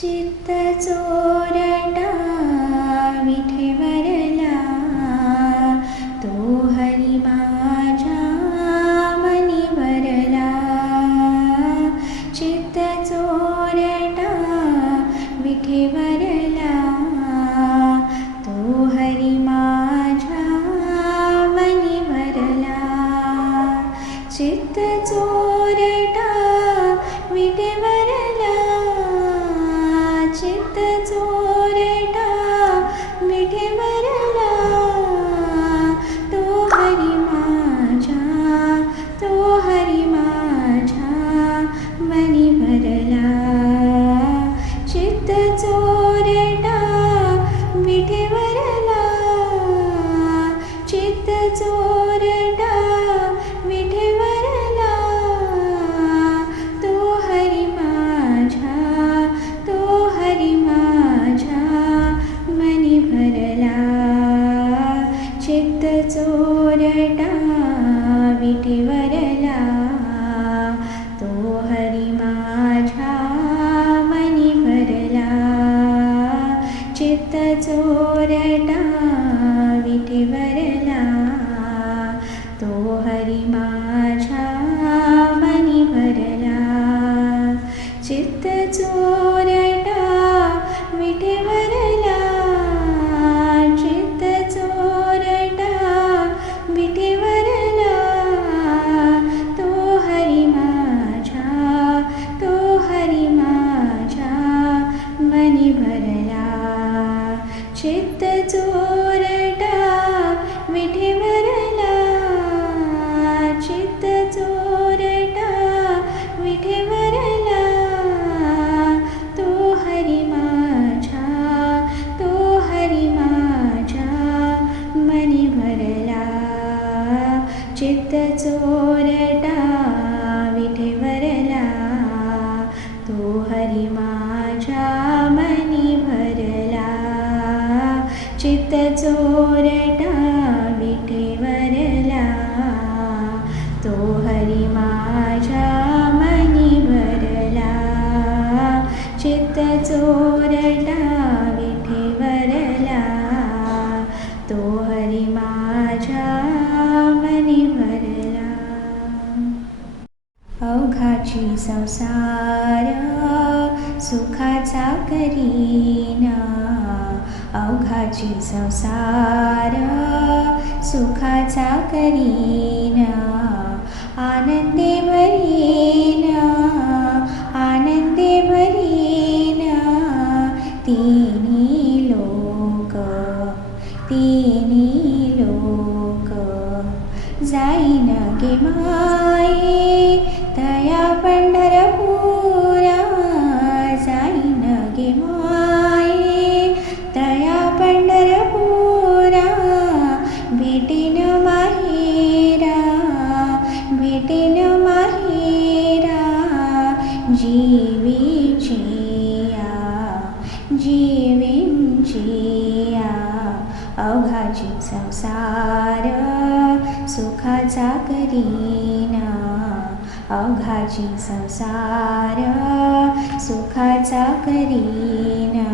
चित्त चोरटा विठेवरला, तो हरी माझ्या मनी भरला. चित्त चोरटा विठेवरला, तो हरी माझ्या मनी भरला. चित्त चोरटा विठेवरला, चित्त चोरटा विठेवरला, तो हरी माझ्या, तो हरी माझ्या मनी भरला. चित्त चोरटा विठेवरला, चित्त चोरटा विठेवरला, तो हरी माझ्या, तो हरी माझ्या मनी भरला. चित्त चोरटा विठेवरला, तो हरी माझ्या मनी भरला. चित्त चोरटा विठेवरला, तो हरी माझ्या मनी भरला. चित्त चोरटा विठेवरला, चित्त चोरटा विठेवरला, तो हरी माझ्या, तो हरी माझ्या मनी भरला. चित्त चोरटा विठेवरला, चित्त चोरटा विठेवरला, तो हरी माझ्या, तो हरी माझ्या मनी भरला. चित्त चोरटा विठेवरला, तो हरी माझ्या मनी भरला. चित्त चोरटा विठेवरला, तो हरी माझ्या मनी भरला. चित्त चोरटा विठेवरला, तो हरी माझ्या मनी भरला. अवघाची संसार सुखाचा करीना, अवघाची संसार सुखाचा करीना. आनंदे भरीना, आनंदे भरीना, तिन्ही लोक, तिन्ही लोक. जाईन गे माये तया पंढरपुरा, जाईन गे माये तया पंढरपुरा. भेटेन माहेरा, भेटेन माहेरा, जीवीचिया, जीवींचिया. अवघाची संसार सुखाचा करीना, अवघाची संसार सुखाचा करीना.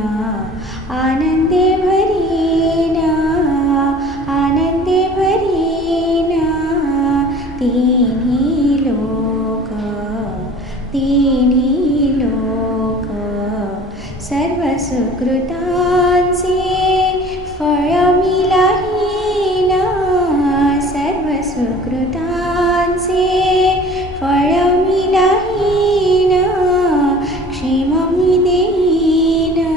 आनंदे भरीना, आनंदे भरीना, तिन्ही लोक, तिन्ही लोक. सर्व सुकृतांचे फळ मिलाहीना, सर्व सुकृतांचे फळ मिलाहीना. क्षेम मी देईना,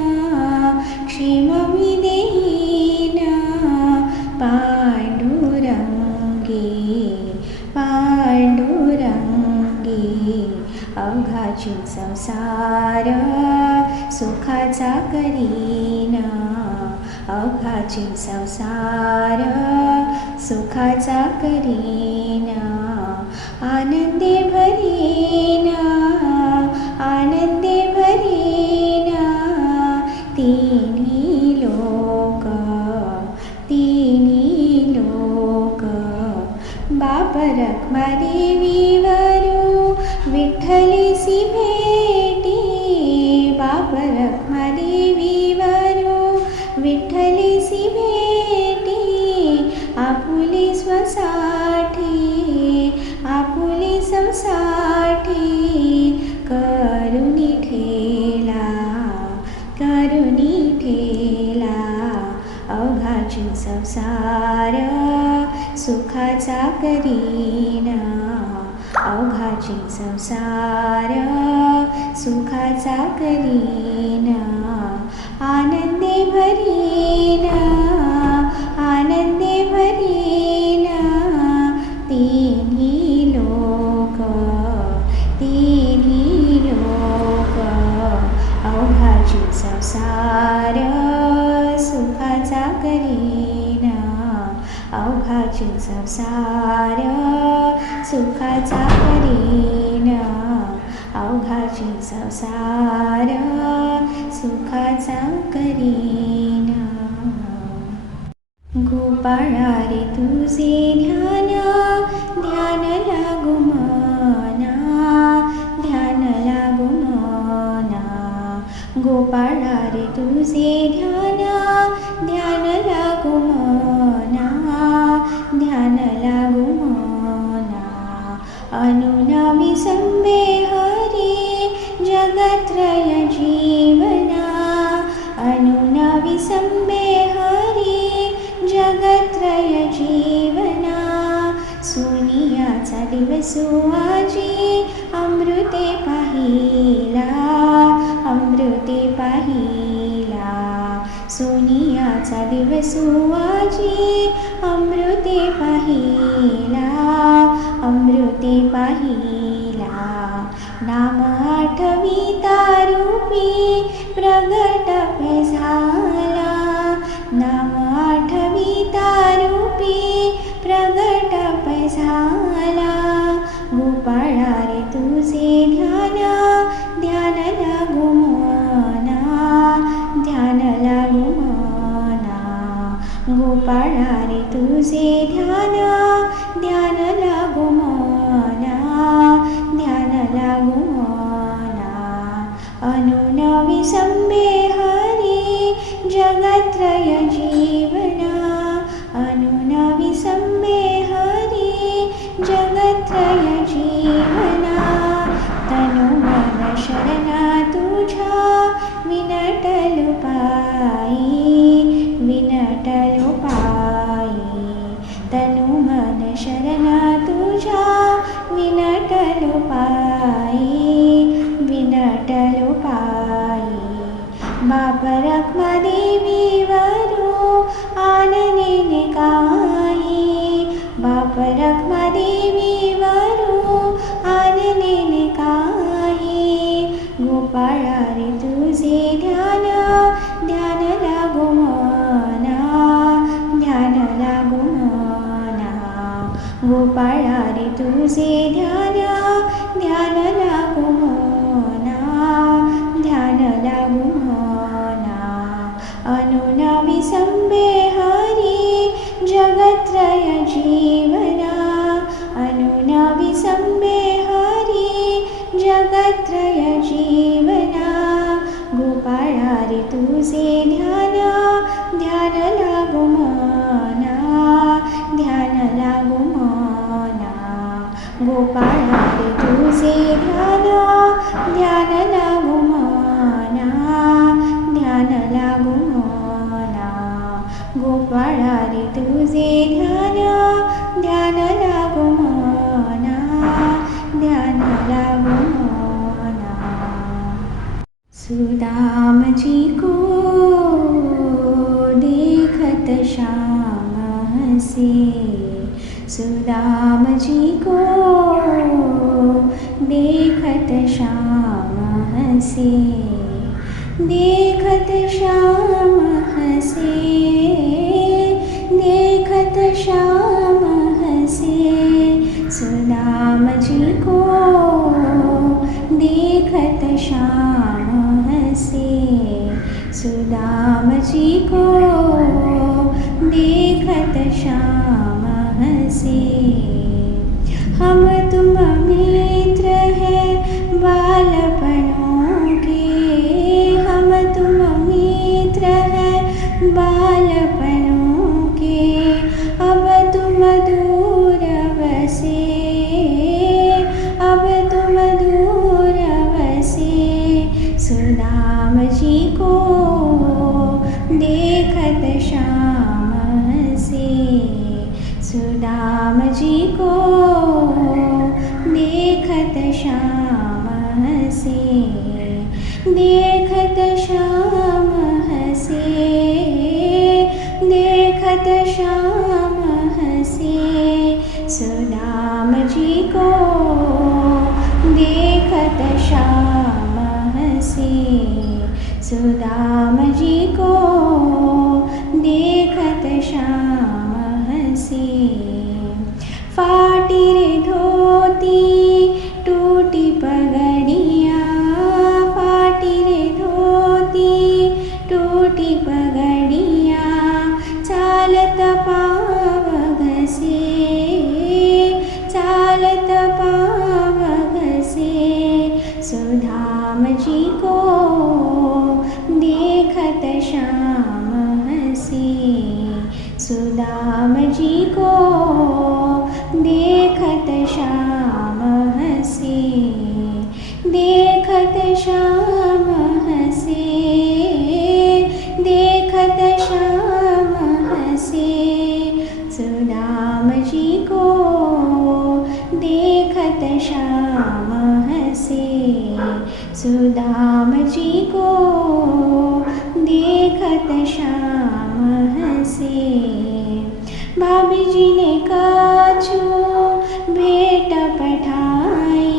क्षेम मी देईना, पांडुरंगी, पांडुरंगी. अवघाची संसार सुखाचा करीना, अवघाची संसार सुखाचा करीना. आनंदे भरीना, आनंदे भरीना, तिन्ही लोक, तिन्ही लोक. बाप रखमा देवीवरू विठ्ठलीसी भेटी, बाप रखमा स्वसाठी आपुले संसाठी करुणी ठेला अवघाची संसार सुखाचा करीना अवघाची संसार सुखाचा करीना आनंदे भरीना तिन्ही लोक अवघाची संसार सुखाचा करीना अवघाची संसार सुखाचा करीना अवघाची संसार सुखाचा करीना गोपाळा रे तुझे ध्यान लागू मना गोपाळा रे तुझे ध्यान लागू मना अनुनावी संबे हरी जगत्रय जीवना अनुनावी संबे हरी जगत्रय जीवना सोनियाचा दिवस आजी अमृते पाहिला सोनियाचा दिवस आजी अमृते पाहिला नाम आठविता रूपी प्रगट झाला नाम आठविता रूपी प्रगट झाला गोपाळा रे तुझे ध्यान लागू मना गोपाळा रे तुझे ध्यान लागू मना अनुनवी संबे हरी जगत्रय जीवना अनुनवी संबे हरी जगत्रय जीवना तनु मन शरणा तुझा विनटलु पाई तनु मन शरणा तुझा विनटलु पाई बाप रखमा देवी वरू आननेने काही बाप रखमा देवी वरू आननेने काही गोपाळा रे तुझे ध्यान लागू मना गोपाळा रे तुझे ध्यान लागू मना अनुनवी संबे हरी जगत्रय जीवना अनुनवी संबे हरी जगत्रय जीवना गोपाळा रे तुझे ध्यान लागू मना गोपाळा रे तुझे ध्यान लागू मना गोपाळा रे तुझे ध्यान लागू मना सुदाम जी को देखत श्याम हंसे सुदाम जी को देखत श्याम हंसे देखत श्याम हंसे सुदाम जी को देखत श्याम हंसे सुदाम जी को देखत श्याम हंसे हम तुम मित्र हैं बालपनों के हम तुम मित्र हैं बालपनों के अब तुम सुदाम जी को देखत श्याम हंसे, सुदाम जी को देखत श्याम हंसे, देखत श्याम हंसे, देखत श्याम हंसे, सुदाम जी को देखत श्याम हंसे, सुदाम जी को देखत श्याम हंसे। फाटी रे धोती टूटी पगड़िया, फाटी रे धोती टूटी पगड़िया, चालत पाव घसे, चालत पाव घसे, सुदाम जी को देखत श्याम हंसे, सुदाम जी को देखत श्याम हंसे, देखत श्याम हंसे, देखत श्याम हंसे, सुदाम जी को देखत श्याम हंसे, सुदाम जी को देखत श्याम हंसे। भाभी जी ने काछू भेंट पठाई,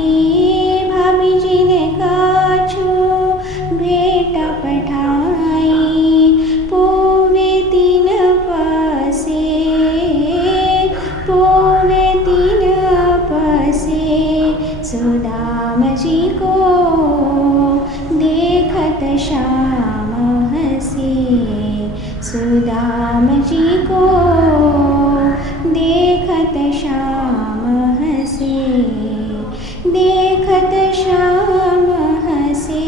भाभी जी ने काछू भेंट पठाई, पोवे तीन पासे, पोवे तीन पासे, सुदाम जी को देखत श्याम हंसे, सुदाम जी को देखत श्याम हंसे, देखत श्याम हंसे,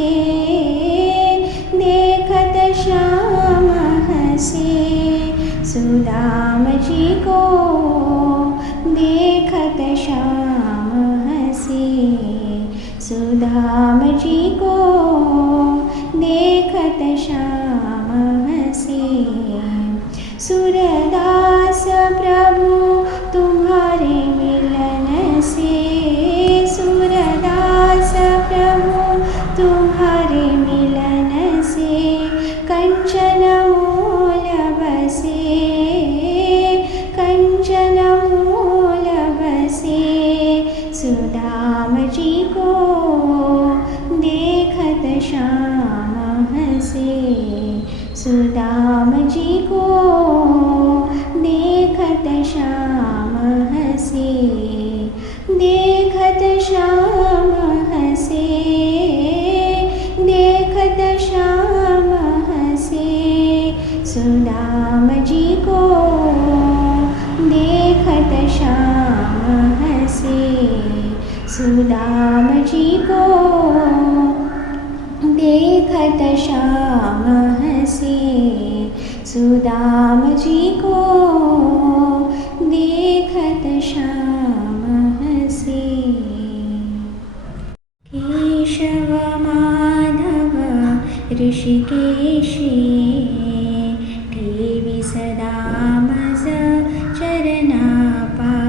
देखत श्याम हंसे, सुदाम जी को देखत श्याम हंसे, सुदाम जी को देखत श्याम हंसे। सूरदास प्रभु तुम्हारे मिलन से, सूरदास प्रभु तुम्हारे मिलन से, कंचन मूल बसे, कंचन मूल बसे, सुदाम जी को देखत श्याम हंसे, सुदाम जी को देखत श्याम हंसे, देखत श्याम हंसे, देखत श्याम हंसे, सुदाम जी को देखत श्याम हंसे, सुदाम जी को देखत श्याम हंसे, सुदाम जी को देखत श्याम हंसे। केशव माधव ऋषिकेशी, ठेवी सदा मज चरणापाशी,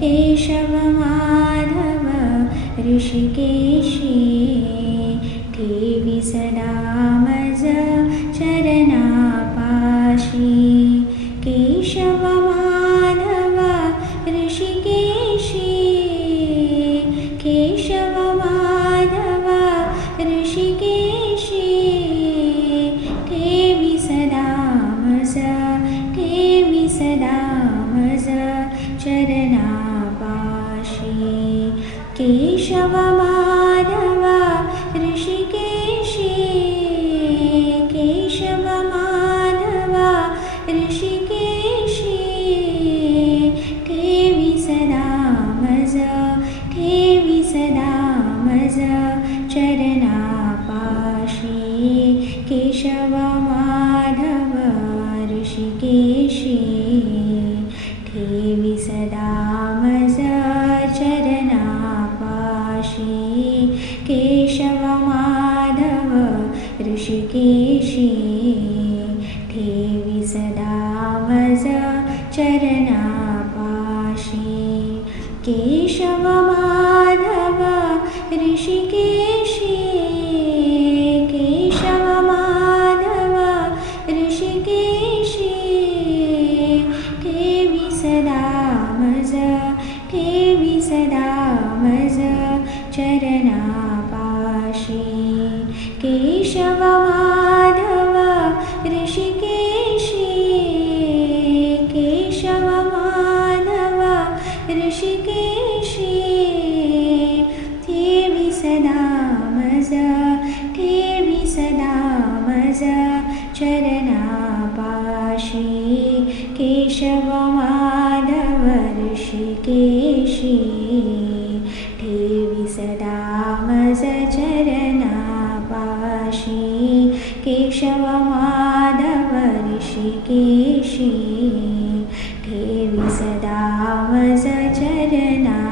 केशव माधव ऋषिकेशी, ठेवी सदा मज चरणापाशी, केशव माधव ऋषिकेशी, केशव माधव ऋषिकेशी, ठेवी सदा मज, ठेवी सदा मज चरणापाशी, केशव माधव ऋषिकेशी, ऋषिकेशी ठेवी सदा मज चरणापाशी केशव माधव ऋषिकेशी केशव माधव ऋषिकेशी ठेवी सदा मज ठेवी सदा मज चरणापाशी केशव माधव ऋषिकेशी केशव माधव ऋषिकेशी ठेवी सदा मज ठेवी सदा मज चरणापाशी केशव माधव ऋषिकेशी ठेवी सदा मज चरणापाशी केशव माधव ऋषिकेशी ठेवी सदा मज चरणापाशी